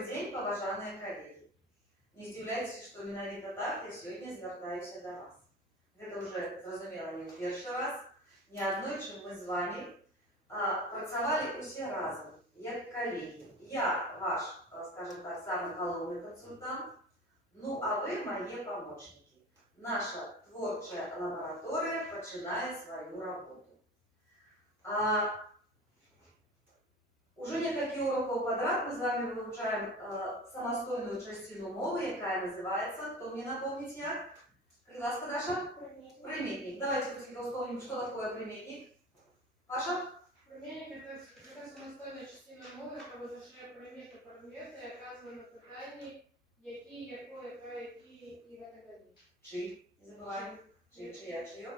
Добрый день, поважаныя коллеги. Не здзіўляйцеся, што менавіта так я сёння звяртаюся да вас. Гэта ўжо, зразумела, не ў першы раз. Неаднойчы мы з вами працавалі усе разам, як калегі. Я ваш, скажем так, самы галоўны кансультант, ну а вы мае памочнікі. Наша творчая лабараторыя пачынае сваю работу. Уже некалькі урокаў падрад мы з вами вывучаем самастойную часціну мовы, якая называется, кто мне напомнить як? Калі ласка, Даша? Приметник. Давайте быстренько вспомним, что такое приметник. Паша? Приметник – это самостойная частина мови, яка визначає предмети, предмети, яка на питанні, які, якої, яка, які і так далі. Чий, не забываем. Чий, чия, чиё.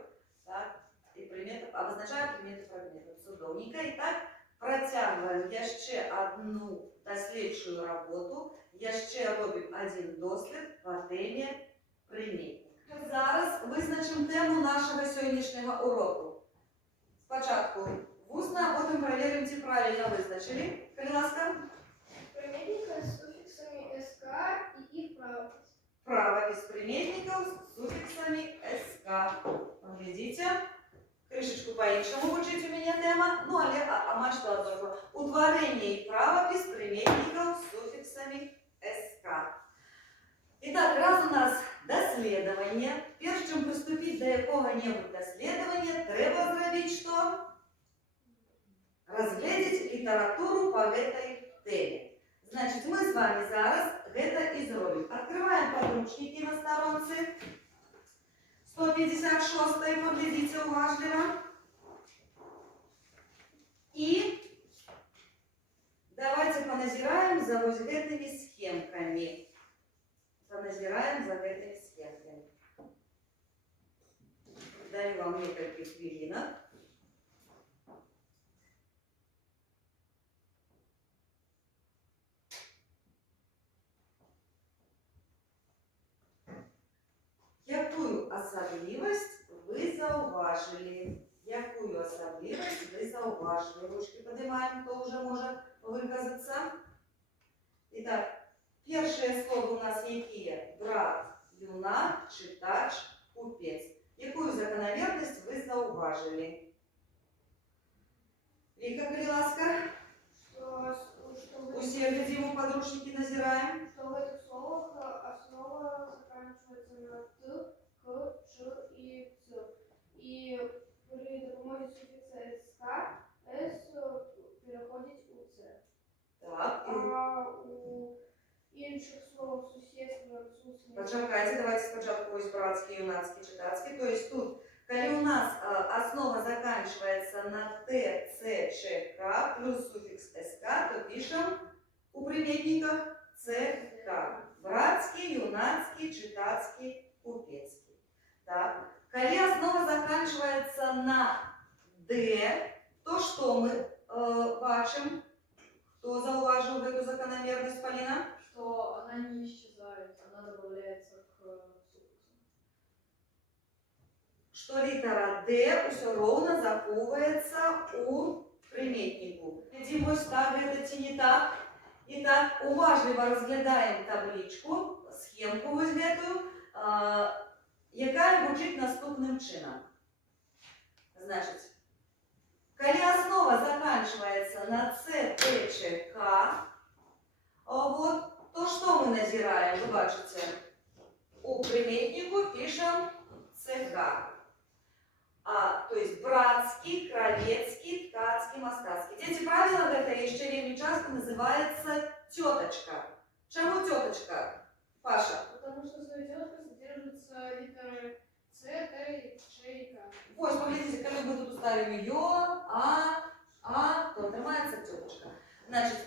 Так. И предметы, обозначаем предметы, предметов. Судовненько. Итак, працягваем яшчэ одну даследчую работу, яшчэ робім один дослед по теме приметник. Зараз вызначым тему нашего сённяшняга уроку. Спачатку вусна, а потом проверим, ці правильно вызначили. Калі ласка. Приметника с суффиксами СК и их правопис. Правопис приметников с суффиксами СК. Глядите. Крышечку по-іншому вучить у меня тема. Ну, але амаль што адно. Утварение и правопис приметников с суффиксами СК. Итак, раз у нас даследование. Перш чым приступить до якога-небудзь даследования, трэба зрабіць што? Разгледзець литературу по этой теме. Значит, мы с вами зараз гэта и зробім. Открываем подручники на сторонце. 156, поглядите уважливо. И давайте поназираем за вот этими схемками. Поназираем за этими схемками. Даю вам несколько хвилинок. Якую асаблівасць вы заўважылі? Якую асаблівасць вы заўважылі? Ручки поднимаем, кто уже может выказаться. Итак, першие слова у нас якія? Брат, юнак, читач, купец. Якую закономерность вы заўважылі? Вика, калі ласка. Усе глядзім у подручники, назираем. Что в этих словах основа заканчивается на т, к, ч и ц. И при допомоге суффикса СК С переходить у Ц. Так. А у інших слов сусідства відсутні. Почекайте, давайте спочатку ось братский, юнацкий, читацкий. То есть тут, коли у нас основа заканчивается на Т, Ц, Ч, К плюс суффикс СК, то пишем у приметников Ц, К. Братский, юнацкий, читацкий, купецкий. Так. Коли основа заканчивается на Д, то что мы бачим? Кто зауважил эту закономерность, Полина? Что она не исчезает, она добавляется к суффиксу. Что литера Д все ровно заховывается у приметнику. Глядим, ось так, это ці не так. Итак, уважливо разглядаем табличку, схемку ось гэтую, якая гучить наступным чином. Значит, когда основа заканчивается на С, Т, Ч, К, вот, то что мы назираем? Вы бачите, у приметнику пишем ЦК. То есть братский, кравецкий, ткацкий, мастацкий. Эти правила это еще вельми часто называется теточка. Чему теточка, Паша? Потому что за тетка содержится литеры С, Т, Ч и К. Вот, смотрите, когда мы тут ставим ее, то отнимается теточка. Значит,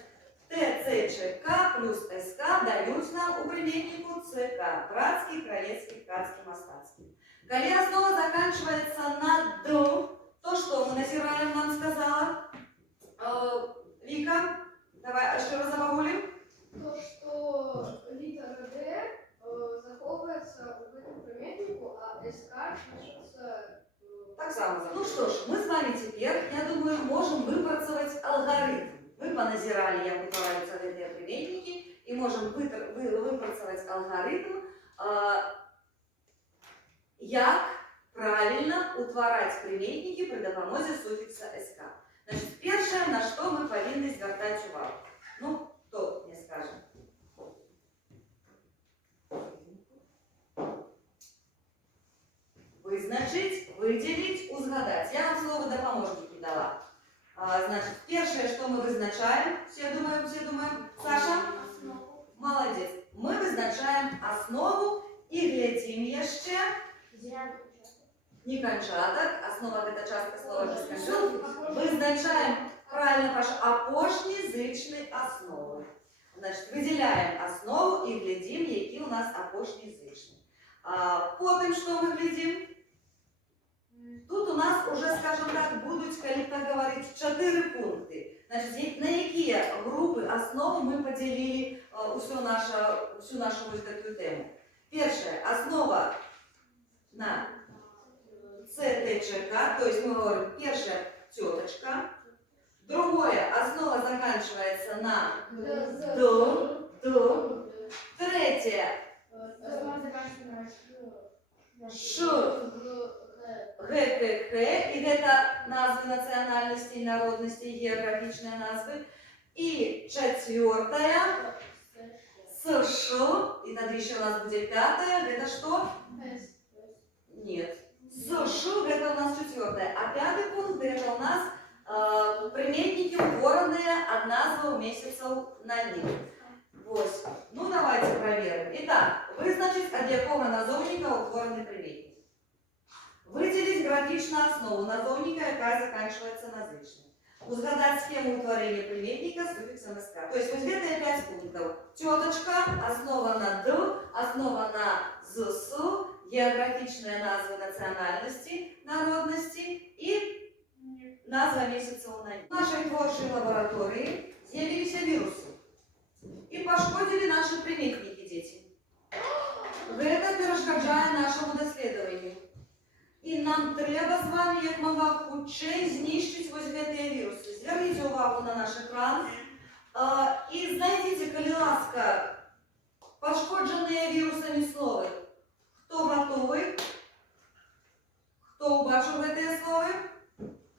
Т, Ц, Ч, К плюс СК дают нам у приметнику ЦК. Братский, кравецкий, ткацкий, мастацкий. Когда основа заканчивается на Д, то что мы назираем, нам сказала Вика? Давай еще раз забагулим. То, что литера Д заховывается в этом приметнику, а СК пишется... Так само. Ну что ж, мы с вами теперь, я думаю, можем выпрацовать алгоритм. Мы поназирали, як утворяются гэтыя приметники, и можемо випрацювати алгоритм, як правильно утворять прийменники при допомозі суфікса СК. Значить, перше, на що ми повинні звертати увагу. Ну, хто мені скаже? Визначить, виділить, узгадать. Я вам слово допоможники дала. Значит, первое, что мы вызначаем, все думаем, Саша? Основу. Молодец. Мы вызначаем основу и глядим еще. Не кончаток, основа это частка слова без кончаток. Вызначаем, правильно, Паша, апошньязичні основи. Значить, виділяємо основу і глядим, які у нас апошньязичні. Потім, що ми глядим? Тут у нас уже, скажем так, будуть, коли так говорить, 4 пункти. Значить, на які групи основ ми поділили всю нашу ось таку тему. Перше, основа на ЦТЧК, то есть мы говорим, первая теточка. Другое, основа заканчивается на Д. Третье, Основа заканчивается на Ш, ГКХ, и это назвы национальностей, народностей, географичные назвы. И четвертая, СШ, и тогда еще у нас будет пятая, это что? Нет. СШ, это у нас четвертая. А пятый пункт, это у нас приметники, утворенные от назваў месяцев на них. Вот. Ну, давайте проверим. Итак, вызначить, от якого назовника утворений приметник. Выделить графичную основу назовника, яка заканчивается на зычный. Узгадать схему утворения приметника с суффиксом СК. То есть вот это 5 пунктов. Теточка, основа на Д, основа на ЗС, географичные назвы национальности, народности и назва месяца у нас. В нашей творчей лаборатории з'явилися вирусы и пошкодили наши приметники, дети. Это перешкоджає нашему дослідженню. І нам треба з вами, як мога хутче, знищити ось ці віруси. Зверніть увагу на наш екран. І знайдіть, коли ласка, пошкоджені вірусами слова. Хто готовий? Хто убачив ці слова?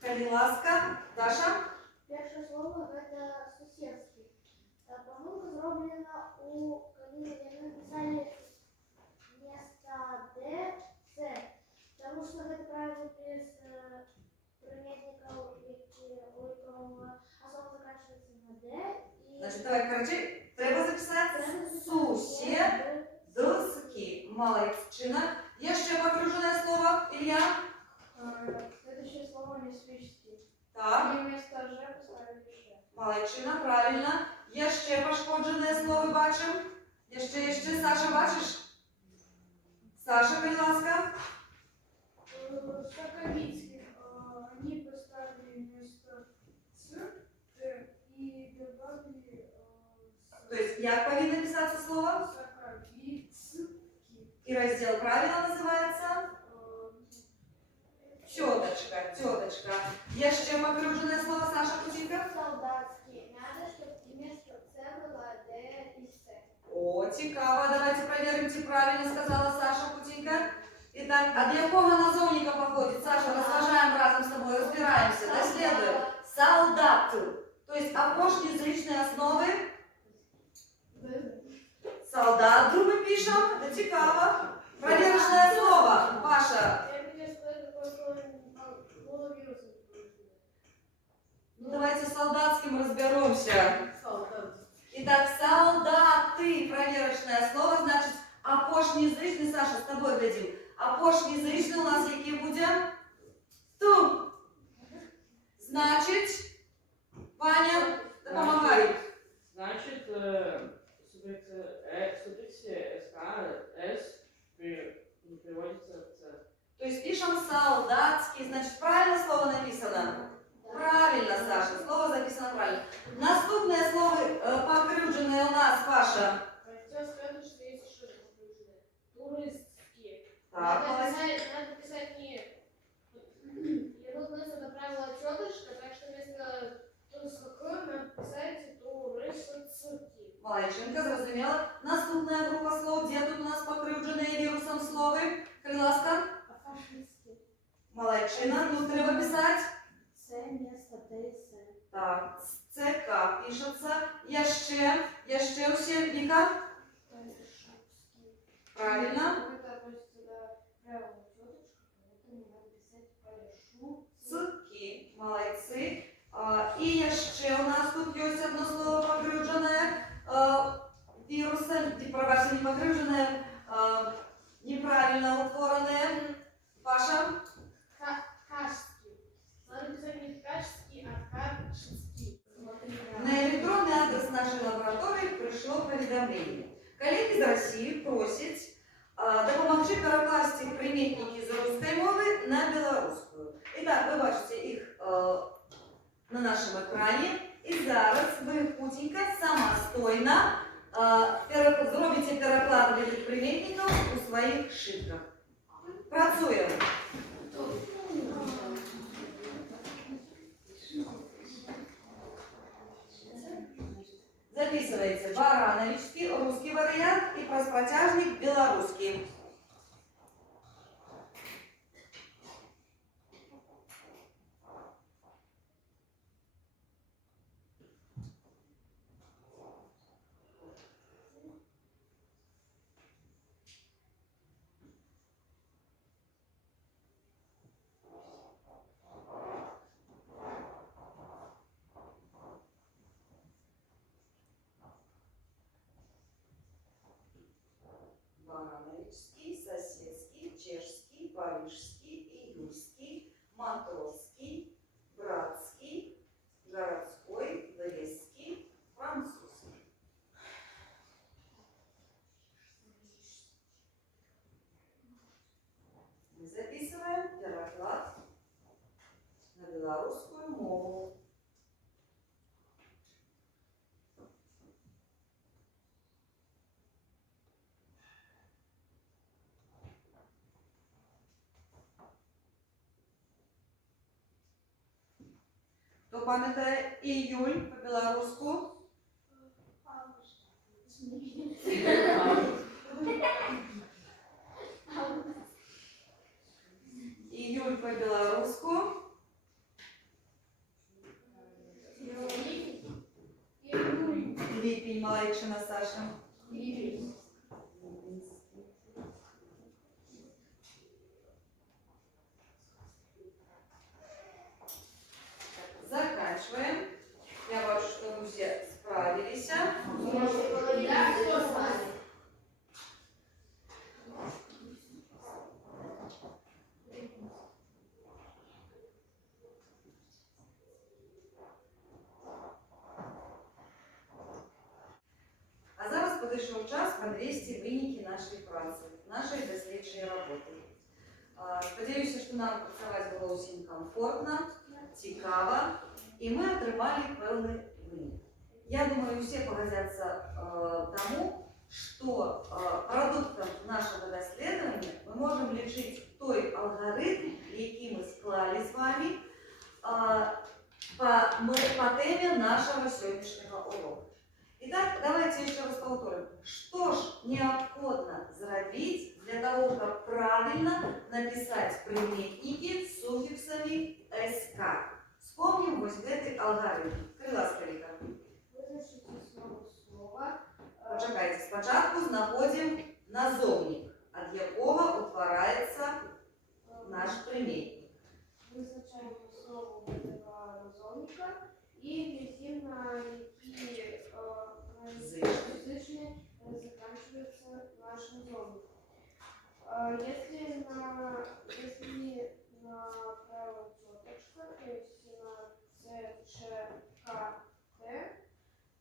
Коли ласка. Даша? Перше слово это сусідський. Помилка зроблена коли написали вместо Д, С. Потому что это правило без приметников, у которого основа заканчивается на Д. Значить, давай, короче, треба записати сусідський. Молодчина. Є ще покружене слово, Ілля? Следующее слово лесбический. Так. И вместо Ж поставили Ш. Молодчина, правильно. Є ще пошкоджене слово, бачимо. Є ще. Саша, бачиш? Саша, будь ласка. Соковицких. Они поставили вместо Ц и добавили То есть, як повинно писаться слово? Соковицкий. И раздел правильно называется? Теточка. Є ще покружене слово, Саша, Путінка? Солдатский. Надо, чтобы вместо Ц было Д и С. О, цікаво. Давайте проверим, чи правильно сказала Саша Путінка. Итак, от якого назовника походит? Саша, разважаем разом с тобой, разбираемся, доследуем. Солдат. То есть, апошньязичные основы. Солдат мы пишем. Это цікаво. Проверочное слово. Паша. Я тебе скажу, такое слово вируса. Ну, давайте с солдатским разберемся. Итак, солдаты. Проверочное слово, значит, апошньязичний. Саша, с тобой глядим. Апошньязичний у нас який буде? Ту. Значить, Ваня, допомагай. Значит, суффиксы СК, С переводится в С. То есть пишем солдатский. Значит, правильно слово написано? Правильно, Саша. Слово записано правильно. Наступное слово покрюдженное у нас, Паша. Хотел сказать, что есть еще покруженное. Туристские. Так, молодец. Надо писать не... Я думаю, это правило тетушка, так что вместо ТСХ надо писать туристские. Молодчинка, зрозуміла. зрозуміла. Наступна група слов, де тут у нас покривджені вірусом слови. Криласка. Фашистський. Молодчина. Тут треба писати. Це місто Т і С. Так, ЦК пишеться. Я ще усі, Віка. Пешевский. Правильно. Это относится до правила тетушка, поэтому надо писать Пешу. Цки. Молодці. І ще у нас тут є одне слово покривджене вірусом, пробачте, не покривджене, неправильно утворене. Паша. Кашский. Надо писать не Кашский, а Кашский. На електронний адрес нашої лабораторії прийшло повідомлення. Колеги з Росії просять допомогти перекласти примітники з русської мови на білоруську. І так, ви бачите їх на нашому екрані. І зараз ви хутенько, самостійно зробите переклад цих примітників у своїх шитках. Працюємо. Записывается барановичский, русский вариант и проспотяжник белорусский. Барановичский, соседский, чешский, парижский, июльский, матросский, братский, городской, дворецкий, французский. Мы записываем переклад на белорусскую мову. Хто пам'ятає июль по-белоруску? Июль по-белоруску. Липень, Малайчина, Саша. Заканчиваем. Я вижу, что мы все справились. А зараз підійшов час підвести виніки нашої праці, нашої дослідчої роботи. Сподіваюся, що нам працювати було усім комфортно, цікаво, і ми отримали певний винік. Я думаю, всі погодяться тому, що продуктом нашого дослідження ми можемо лічити той алгоритм, який ми склали з вами по темі нашого сьогоднішнього уроку. Итак, давайте еще раз повторим. Что ж необходимо сделать для того, чтобы правильно написать приметники с суффиксами «СК»? Вспомним вот этот алгоритм. Криласка Віка. Визначити слово. Почекайте, спочатку знаходимо назовник, від якого утворяється наш приметник. Визначаємо слово этого назовника и глядим на какие язычные заканчивается наш назовник. Если на правило теточка, то есть на С, Ч, К, Т,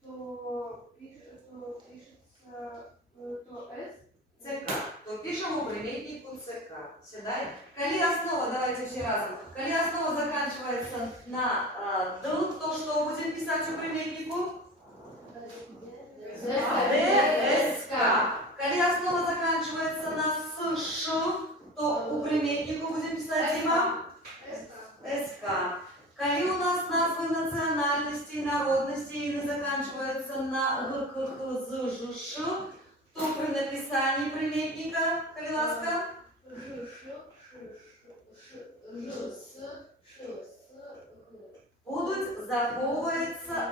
то пишется то С. ЦК. То пишем у приметнику ЦК. Сюда. Коли основа, давайте все разом. Коли основа заканчивается на Д, то что будем писать у приметнику? ДСК. Коли основа заканчивается на СШ, то у приметнику будем писать Дима? СК. Коли у нас назвы национальностей, народностей и зміни заканчиваются на г, к, х, з, ж, ш, то при написанні приметника, коли ласка, Ж, ш, ш, ш, ж, с, ш, с, г.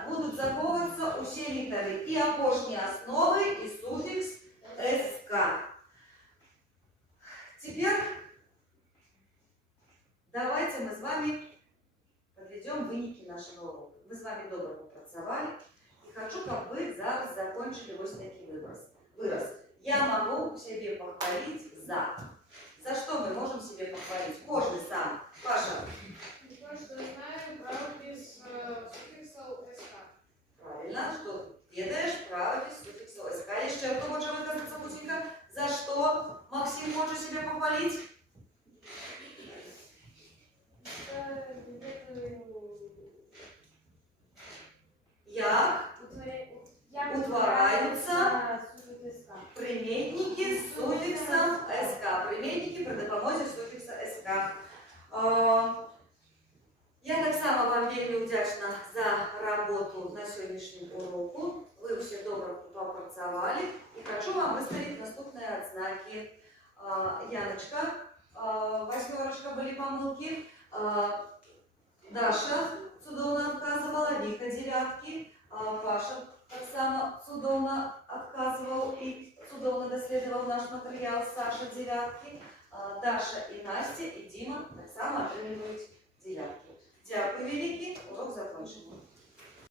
будуть заховуватися усі літери і апошні основи, і суфікс СК. Теперь давайте мы с вами подведем выники нашего урока. Мы с вами добро попрацевали. И хочу, чтобы вы зараз закончили вот такой выраз. Я могу себе похвалить за. За что мы можем себе похвалить? Кожный сам. Паша. Потому что знаю правопис суффиксов СК. Правильно, что ведаешь правопис суффиксов СК. Еще кто хочет выказаться, Путенька? За что Максим может себе похвалить? Як утворяются приметники с суффиксом СК. Приметники при допомозі суффикса СК. Я так само вам вельми вдячна за роботу на сьогоднішньому уроку. Ви всі добре попрацювали. І хочу вам виставити наступні відзнаки. Яночка, восьмерочка були помилки. Даша чудовно отказывала, Віка дев'ятки. Паша так само чудовно отказывал и чудовно доследовал наш материал. Саша дев'ятки. Даша і Настя, і Діма так само отримують дев'ятки. Дякую, великі. Урок закончено.